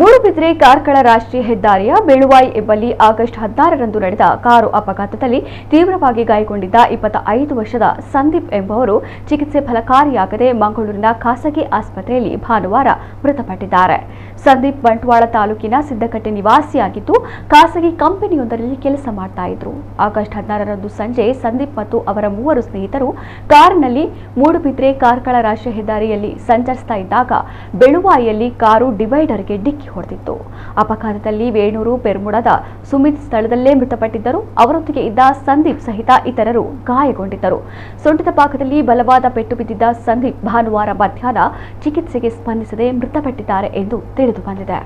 ಮೂಡುಬಿದ್ರೆ ಕಾರ್ಕಳ ರಾಷ್ಟ್ರೀಯ ಹೆದ್ದಾರಿಯ ಬೆಳುವಾಯಿ ಎಂಬಲ್ಲಿ ಆಗಸ್ಟ್ 16ರಂದು ನಡೆದ ಕಾರು ಅಪಘಾತದಲ್ಲಿ ತೀವ್ರವಾಗಿ ಗಾಯಗೊಂಡಿದ್ದ 25 ವರ್ಷದ ಸಂದೀಪ್ ಎಂಬುವರು ಚಿಕಿತ್ಸೆ ಫಲಕಾರಿಯಾಗದೆ ಮಂಗಳೂರಿನ ಖಾಸಗಿ ಆಸ್ಪತ್ರೆಯಲ್ಲಿ ಭಾನುವಾರ ಮೃತಪಟ್ಟಿದ್ದಾರೆ. ಸಂದೀಪ್ ಬಂಟ್ವಾಳ ತಾಲೂಕಿನ ಸಿದ್ದಕಟ್ಟೆ ನಿವಾಸಿಯಾಗಿದ್ದು ಖಾಸಗಿ ಕಂಪನಿಯೊಂದರಲ್ಲಿ ಕೆಲಸ ಮಾಡ್ತಾ ಇದ್ರು. ಆಗಸ್ಟ್ 16ರಂದು ಸಂಜೆ ಸಂದೀಪ್ ಮತ್ತು ಅವರ 3 ಸ್ನೇಹಿತರು ಕಾರಿನಲ್ಲಿ ಮೂಡುಬಿದ್ರೆ ಕಾರ್ಕಳ ರಾಷ್ಟ್ರೀಯ ಹೆದ್ದಾರಿಯಲ್ಲಿ ಸಂಚರಿಸ್ತಾ ಇದ್ದಾಗ ಬೆಳುವಾಯಿಯಲ್ಲಿ ಕಾರು ಡಿವೈಡರ್ಗೆ ಡಿಕ್ಕಿ ಹೊಡೆದಿತ್ತು. ಅಪಘಾತದಲ್ಲಿ ವೇಣೂರು ಪೆರ್ಮುಡದ ಸುಮಿತ್ ಸ್ಥಳದಲ್ಲೇ ಮೃತಪಟ್ಟಿದ್ದರು. ಅವರೊಂದಿಗೆ ಇದ್ದ ಸಂದೀಪ್ ಸಹಿತ ಇತರರು ಗಾಯಗೊಂಡಿದ್ದರು. ಸೊಂಟದ ಭಾಗದಲ್ಲಿ ಬಲವಾದ ಪೆಟ್ಟು ಬಿದ್ದಿದ್ದ ಸಂದೀಪ್ ಭಾನುವಾರ ಮಧ್ಯಾಹ್ನ ಚಿಕಿತ್ಸೆಗೆ ಸ್ಪಂದಿಸದೆ ಮೃತಪಟ್ಟಿದ್ದಾರೆ ಎಂದು ತಿಳಿದು ಬಂದಿದೆ.